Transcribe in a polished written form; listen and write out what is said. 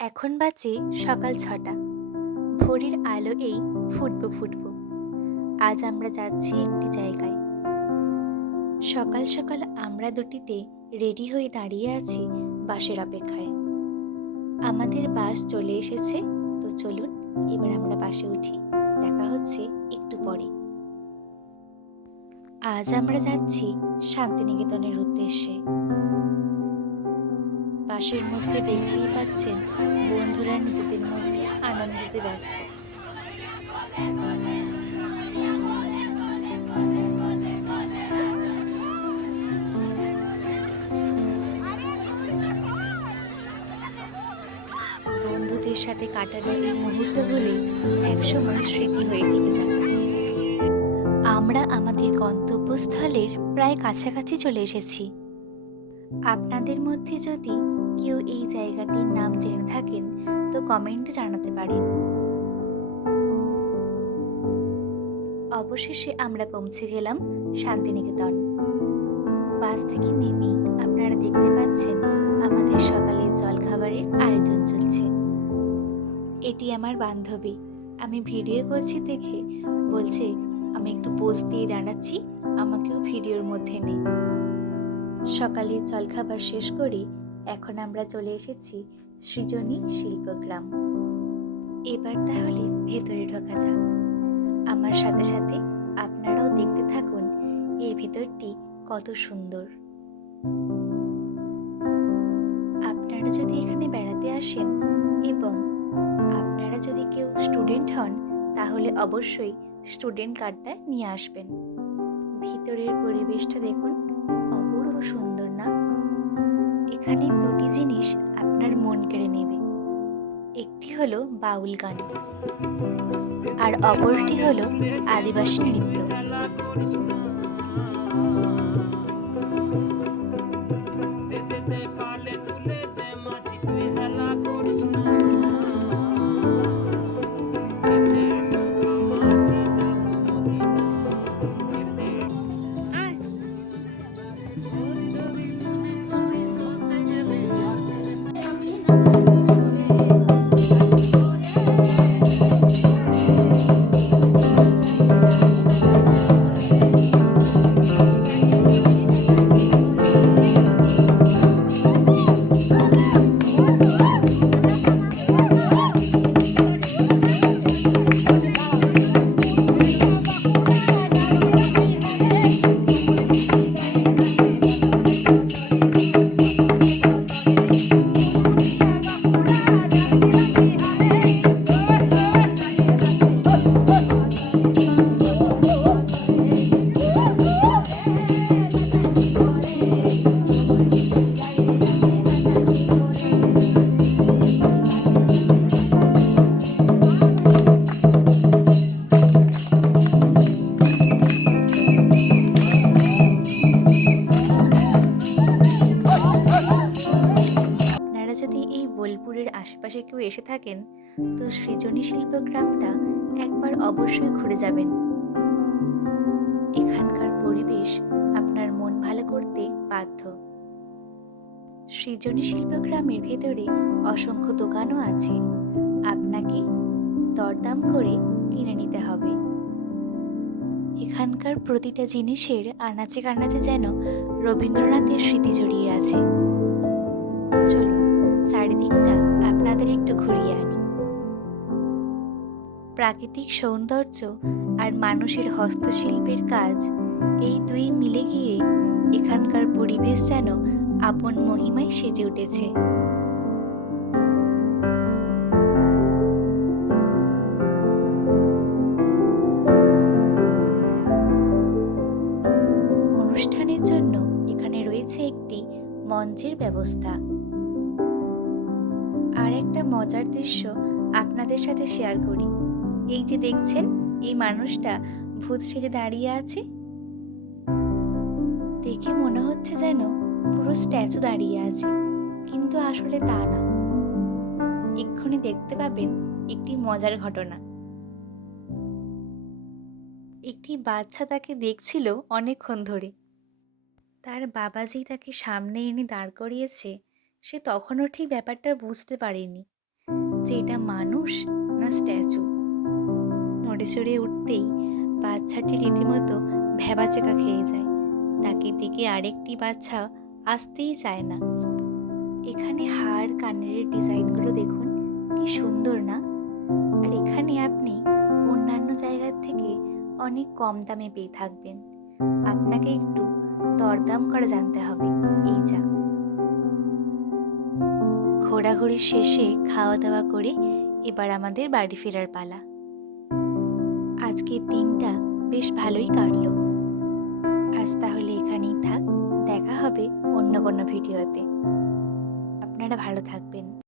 এখন বাজে সকাল ৬টা। ভোরের আলো এই ফুটবো ফুটবো। আজ আমরা যাচ্ছি একটি জায়গায়। সকাল সকাল আমরা দুটিতে রেডি হয়ে দাঁড়িয়ে আছি বাসের অপেক্ষায়। আমাদের বাস চলে এসেছে, তো চলুন এবার আমরা বাসে উঠি। দেখা হচ্ছে একটু পরে। আজ আমরা যাচ্ছি শান্তিনিকেতনের উদ্দেশ্যে। বাসের মধ্যে দেখতেই পাচ্ছেন বন্ধুরা নিজেদের মধ্যে আনন্দতে ব্যস্ত। বন্ধুদের সাথে কাটানো এই মুহূর্তগুলি একসময় স্মৃতি হয়ে থেকে যাবে। আমরা আমাদের গন্তব্যস্থলের প্রায় কাছাকাছি চলে এসেছি। আপনাদের মধ্যে যদি কেউ এই জায়গাটির নাম জেনে থাকেন তো কমেন্টে জানাতে পারেন। অবশেষে আমরা পৌঁছে গেলাম শান্তিনিকেতন। বাস থেকে নেমেই আপনারা দেখতে পাচ্ছেন আমাদের সকালের জলখাবারের আয়োজন চলছে। এটি আমার বান্ধবী। আমি ভিডিও করছি দেখে বলছে আমি একটু পোজ দিয়ে দাঁড়াচ্ছি, আমাকেও ভিডিওর মধ্যে নে। সকালের জলখাবার শেষ করে এখন আমরা চলে এসেছি সৃজনী শিল্পগ্রাম। এবার তাহলে ভেতরে ঢোকা যাক। আমার সাথে সাথে আপনারাও দেখতে থাকুন এর ভেতরটি কত সুন্দর। আপনারা যদি এখানে বেড়াতে আসেন এবং আপনারা যদি কেউ স্টুডেন্ট হন তাহলে অবশ্যই স্টুডেন্ট কার্ডটা নিয়ে আসবেন। ভিতরের পরিবেশটা দেখুন, অপূর্ব সুন্দর না? এখানে দুটি জিনিস আপনার মন কেড়ে নেবে। একটি হলো বাউল গান আর অপরটি হলো আদিবাসী নৃত্য। আপনারা যদি এই বোলপুরের আশেপাশে কেউ এসে থাকেন তো সৃজনী শিল্পগ্রামটা একবার অবশ্যই ঘুরে যাবেন। এখানকার পরিবেশ আপনার মন ভালো করতে বাধ্য। সৃজনী শিল্পগ্রামের ভেতরে অসংখ্য দোকানও আছে, আপনাকে দরদাম করে কিনে নিতে হবে। এখানকার প্রতিটা জিনিসের আনাচে কানাচে যেন রবীন্দ্রনাথের স্মৃতি জড়িয়ে আছে। চলুন চারিদিকটা আপনাদের একটু ঘুরিয়ে আনি। প্রাকৃতিক সৌন্দর্য আর মানুষের হস্তশিল্পের কাজ এই দুই মিলে গিয়ে এখানকার পরিবেশ যেন আপন মহিমায় সেজে উঠেছে। অনুষ্ঠানের জন্য এখানে রয়েছে একটি মঞ্চের ব্যবস্থা। আর একটা মজার দৃশ্য আপনাদের সাথে শেয়ার করি। এই যে দেখছেন এই মানুষটা ভূত সেজে দাঁড়িয়ে আছে, দেখে মনে হচ্ছে যেন পুরো স্ট্যাচু দাঁড়িয়ে আছে, কিন্তু আসলে তা না। এক্ষুনি দেখতে পাবেন একটি মজার ঘটনা। একটি বাচ্চা তাকে দেখছিল অনেকক্ষণ ধরে। তার বাবা যেই তাকে সামনে এনে দাঁড় করিয়েছে, সে তখনও ঠিক ব্যাপারটা বুঝতে পারেনি যে এটা মানুষ না স্ট্যাচু। নড়ে চড়ে উঠতেই বাচ্চাটি রীতিমতো ভ্যাবাচেকা খেয়ে যায়। তাকে দেখে আরেকটি বাচ্চা আসতেই চায় না। এখানে হাড় কানের ডিজাইনগুলো দেখুন, কি সুন্দর না? আর এখানে আপনি অন্যান্য জায়গার থেকে অনেক কম দামে পেয়ে থাকবেন। আপনাকে একটু দরদাম করে জানতে হবে। এই যা, ঘোরাঘুরি শেষে খাওয়া দাওয়া করে এবার আমাদের বাড়ি ফেরার পালা। আজকের দিনটা বেশ ভালোই কাটলো। আজ তাহলে এখানেই থাক, দেখা হবে অন্য কোনো ভিডিওতে। আপনারা ভালো থাকবেন।